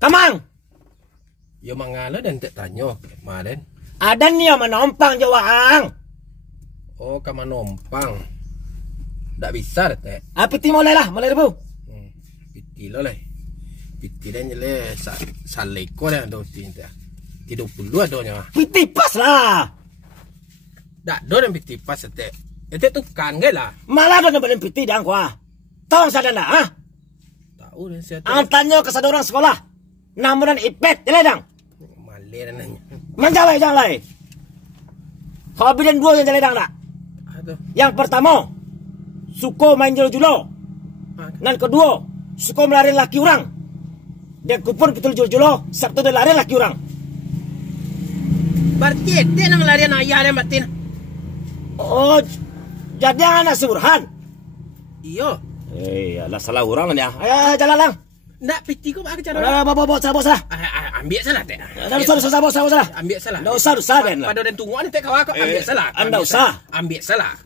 Kamang. Ya mangala dan tak tanya, Maden. Ada nih yang menompang jawang. Oh, kamu nompang. Tak bisa dah. Piti mulai rebu. Piti lo lah. Piti dan jele saleko dah do tinta. 30 adanya. Piti pas lah. Tak do dan piti pas ete. Ete tukang ke lah. Malah ada yang piti dah kuah. Tahu sadar dah, ha? Tahu dan saya. Tanya ke satu orang sekolah. Namunan ipet, jele dang. Maler nanya. Menjawab jangan lain. Hobi dan dua yang jele dang tak? Yang pertama, suko main julo-julo. Dan kedua, suko melari laki orang. Dia kupon betul julo-julo, Sabtu dia lari laki orang. Berarti dia nak melarian ayah dia batin. Oh, jadi anak surhan. Iyo. Alah salah orang ya. Ayo jalan lang. Nak piti ko bagaimana cara? Bawa salah. Ambil salah teh. Usah salah. Ambil salah. Nggak usah den. Pada dan tunggu teh kau ambil salah. Anda usah. Ambil salah.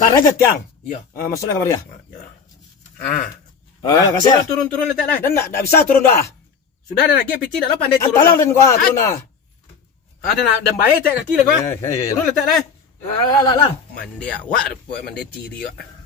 Karena jetiang. Iya. Masuklah kamar dia. Kasih. Turun letak lah. Dan tak bisa turun dah. Sudah ada lagi piti dah lo pandai turun. Tolong dan gua turun dah. Ada nak dan baik teh kaki lah gua. Turun letak lah. Lah. Mandi awak, mandi ciri awak.